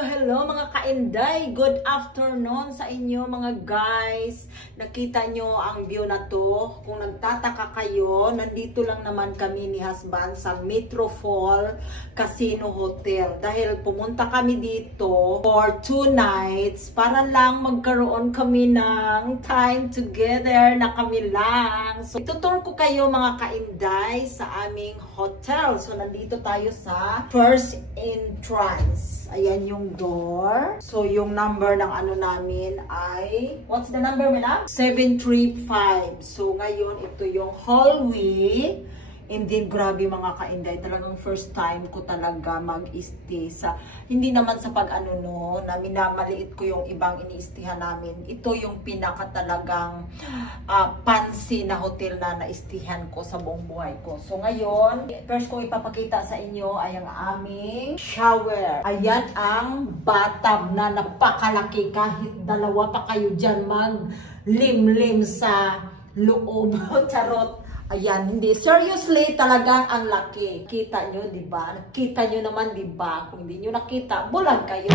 Hello mga kainday! Good afternoon sa inyo mga guys! Nakita nyo ang view na to. Kung nagtataka kayo, nandito lang naman kami ni husband sa Metropole Casino Hotel. Dahil pumunta kami dito for 2 nights para lang magkaroon kami ng time together na kami lang. So, itutur ko kayo mga kainday sa aming hotel. So, nandito tayo sa first entrance. Ayan yung door. So, yung number ng ano namin ay, what's the number, madam? 735. So, ngayon, ito yung hallway. And then, grabe mga kainday, talagang first time ko talaga mag-stay sa, hindi naman sa pag-ano no, na minamaliit ko yung ibang ini-stayhan namin. Ito yung pinaka talagang fancy na hotel na na-stayhan ko sa buong buhay ko. So ngayon, first ko ipapakita sa inyo ay ang aming shower. Ayan ang bathtub na napakalaki, kahit dalawa pa kayo dyan mag-lim-lim sa loob. Charot. Ayan, hindi. Seriously, talagang ang laki. Kita nyo, di ba? Nakita nyo naman, di ba? Kung hindi nyo nakita, bulag kayo.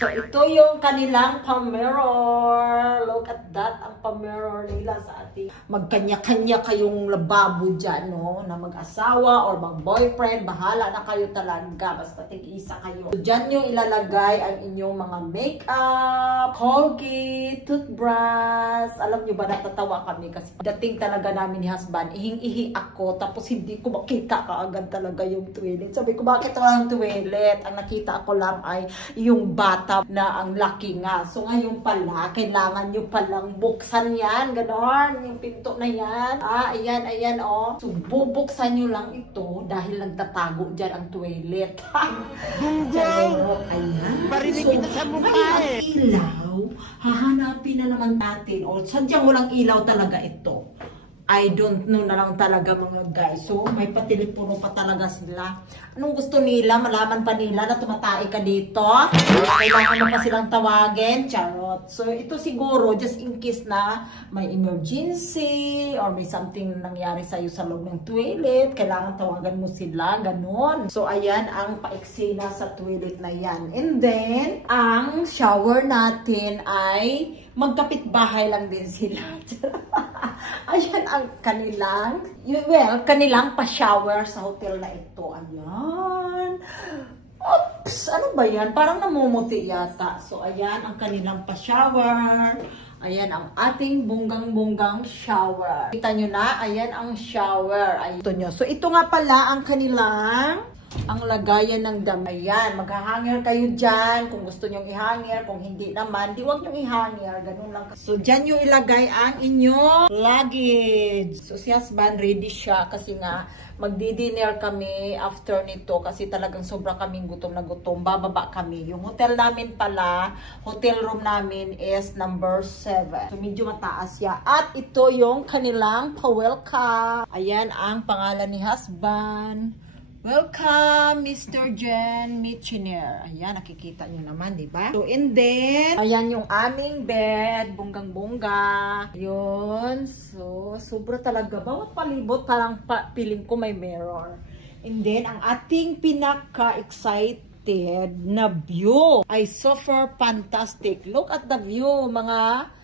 So, ito yung kanilang pa-mirror. Look at that, ang pa-mirror nila sa ating. Magkanya-kanya kayong lababo dyan, no? Na mag-asawa or mag-boyfriend, bahala na kayo talaga. Basta tig-isa kayo. So, dyan nyo ilalagay ang inyong mga makeup, Colgate, toothbrush. Alam nyo ba, natatawa kami kasi dating talaga namin ni husband, ihing-ihi ako, tapos hindi ko makita kaagad talaga yung toilet. Sabi ko, bakit walang toilet? Ang nakita ko lang ay yung bata na ang laki nga. So ngayon pala, kailangan nyo palang buksan yan, ganon, yung pinto na yan. Ayan, ayan, oh. So bubuksan nyo lang ito dahil nagtatago dyan ang toilet. So, ayan. Marinig So, kita sa mukha eh. Ilaw, hahanapin na naman natin. O, sadyang walang ilaw talaga ito. I don't know na lang talaga mga guys. So, may patelepono pa talaga sila. Anong gusto nila? Malaman pa nila na tumatay ka dito? Kailangan mo pa silang tawagin? Charot. So, ito siguro, just in case na may emergency or may something nangyari sa'yo sa loob ng toilet, kailangan tawagan mo sila. Ganon. So, ayan ang paeksena sa toilet na yan. And then, ang shower natin ay magkapit-bahay lang din sila. Ayan ang kanilang, well, kanilang pa-shower sa hotel na ito. Ayan. Oops! Ano ba yan? Parang namumuti yata. So, ayan ang kanilang pa-shower. Ayan ang ating bunggang-bunggang shower. Kita nyo na? Ayan ang shower. Ayan. Ito nyo. So, ito nga pala ang kanilang ang lagayan ng damit. Ayan, maghahanger kayo dyan kung gusto nyong ihanger. Kung hindi naman, di wag nyong ihanger. Ganun lang. So, dyan nyo ilagay ang inyong luggage. So, si husband ready siya kasi nga magdi-dinner kami after nito kasi talagang sobra kaming gutom na gutom. Bababa kami. Yung hotel namin pala, hotel room namin is number 7. So, medyo mataas siya. At ito yung kanilang pa-welcome. Ayan ang pangalan ni husband. Welcome, Mr. Jen Michener. Ayan, nakikita nyo naman, di ba? So, and then, ayan yung aming bed, bunggang-bungga. Yun. So, sobra talaga. Bawat palibot, parang piling ko may mirror. And then, ang ating pinaka-excited na view ay super fantastic. Look at the view, mga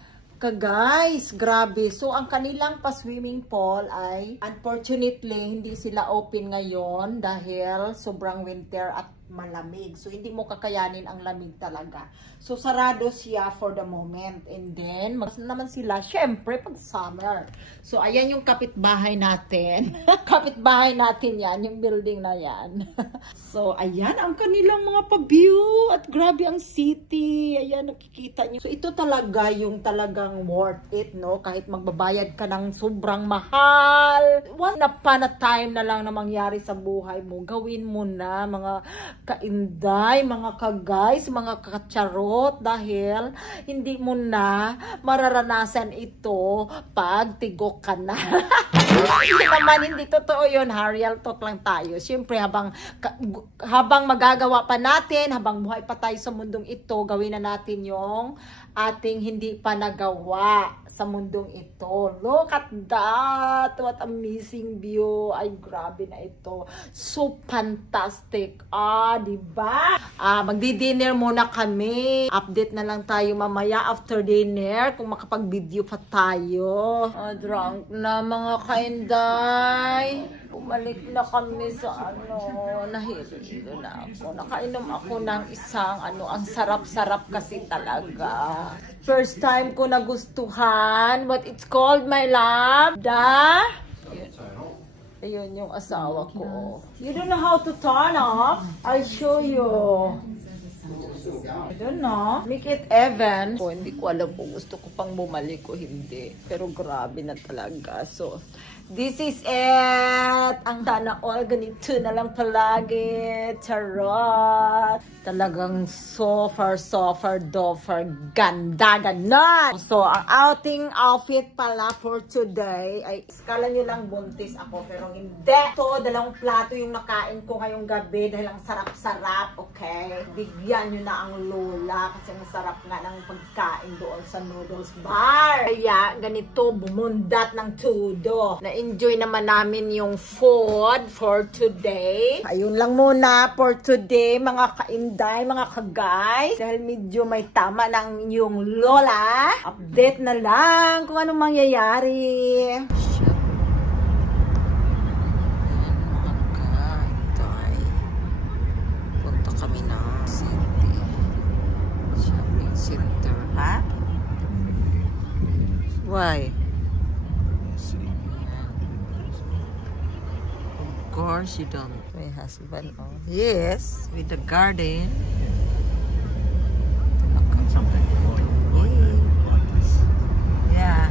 guys, grabe. So, ang kanilang pa-swimming pool ay, unfortunately, hindi sila open ngayon dahil sobrang winter at malamig. So, hindi mo kakayanin ang lamig talaga. So, sarado siya for the moment. And then, mas naman sila, syempre, pag summer. So, ayan yung kapitbahay natin. Kapitbahay natin yan, yung building na yan. So, ayan ang kanilang mga pa-view. At grabe ang city. Ayan, nakikita nyo. So, ito talaga yung talagang worth it, no? Kahit magbabayad ka ng sobrang mahal. One upon a time na lang na mangyari sa buhay mo. Gawin mo na, mga kainday, mga ka-guys, mga kacharot, dahil hindi mo na mararanasan ito pag tigok ka na. Hindi naman, hindi totoo yun, ha? Real talk lang tayo. Siyempre, habang magagawa pa natin, habang buhay pa tayo sa mundong ito, gawin na natin yung ating hindi pa nagawa. sa mundong ito. Look at that! What amazing view! Ay, grabe na ito. So fantastic. Diba? Magdi-dinner muna kami. Update na lang tayo mamaya after dinner kung makapag-video pa tayo. Drunk na mga kainday. Bumalik na kami sa nahilo na ako. Nakainom ako ng isang ang sarap-sarap kasi talaga. First time ko nagustuhan. What it's called, my love? Ayun yung asawa ko. You don't know how to turn off? I'll show you. I don't know. Make it even. Hindi ko alam kung gusto ko pang bumalik o hindi. Pero grabe na talaga. So, this is it. Ang sana all ganito na lang palagi. Charot. Talagang sofer, dofer, ganda, ganon. So, ang outing outfit pala for today ay skala nyo lang buntis ako pero hindi. So, 2 plato yung nakain ko ngayong gabi dahil ang sarap-sarap, okay? Bigyan nyo na ang lola kasi masarap nga ng pagkain doon sa noodles bar. Kaya, ganito, bumundat ng tudo. Na-enjoy naman namin yung food for today. Ayun lang muna for today, mga kainday, mga ka-guys. Dahil medyo may tama ng yung lola. Update na lang kung anong mangyayari. Punta kami ng city. Shopping center, ha? Why? Of course you don't. My husband, yes, with the garden. Yeah.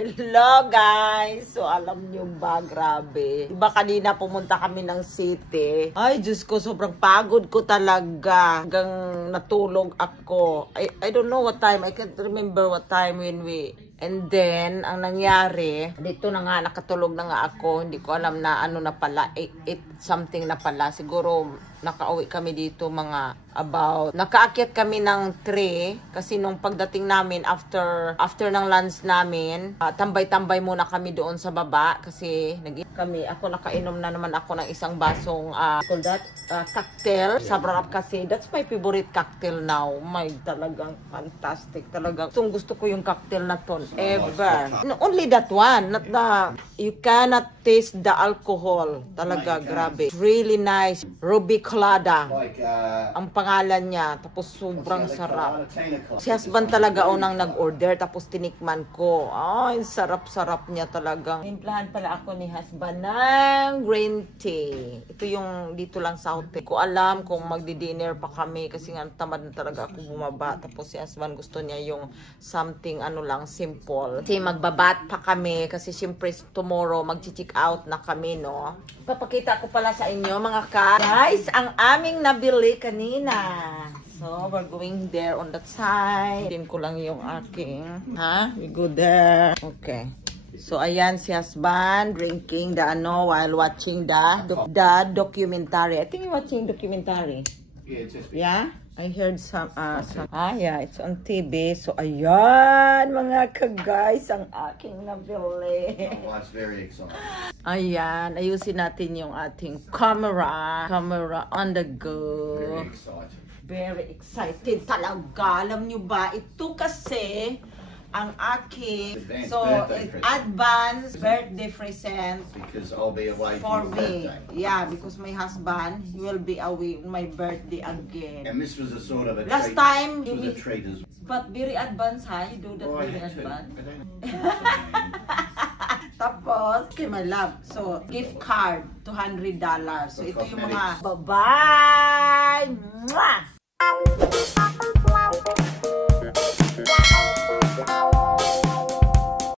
Hello guys! So alam nyo ba, grabe. Diba kanina pumunta kami ng city? Ay, Diyos ko, sobrang pagod ko talaga. Hanggang natulog ako. I don't know what time. I can't remember what time when we... And then, ang nangyari, dito na nga, nakatulog na nga ako. Hindi ko alam na ano na pala, 8 something na pala. Siguro, nakauwi kami dito mga about, nakaakyat kami ng 3. Kasi nung pagdating namin, after ng lunch namin, tambay-tambay muna kami doon sa baba. Kasi, ako nakainom na naman ako ng isang basong, cocktail. Sabrap kasi, that's my favorite cocktail now. My, talagang fantastic. Talagang, gusto ko yung cocktail na to. Ever. No, only that one. Not the, you cannot taste the alcohol. Talaga, grabe. Really nice. Ruby Colada. Ang pangalan niya. Tapos sobrang sarap. Si husband talaga unang nag-order. Tapos tinikman ko. Ay, sarap-sarap niya talagang. Timplahan pala ako ni husband ng green tea. Ito yung dito lang sa hotel. Ko alam kung magdi-dinner pa kami. Kasi nga tamad na talaga ako bumaba. Tapos si husband gusto niya yung something lang simple. Kasi magbabat pa kami kasi siyempre tomorrow mag-check out na kami, no? Papakita ko pala sa inyo mga guys, ang aming nabili kanina. So, we're going there on that side. Din ko lang yung aking, We go there. Okay. So, ayan si husband drinking the while watching the documentary. I think you're watching documentary. Yeah? I heard some, yeah, it's on TV. So, ayan, mga ka-guys, ang aking nabili. Oh, that's very exciting. Ayan, ayusin natin yung ating camera on the go. Very excited. Very excited talaga. Alam nyo ba, ito kasi ang aking advance birthday present because I'll be away for your me. birthday. Yeah, because my husband will be away on my birthday again. And this was a sort of a Last treat. time, This was a treat as well. but very advanced, ha? You do that very I do. advanced. I don't- Tapos, okay, my love. So, gift card, $200. So, ito yung mga cosmetics. bye-bye!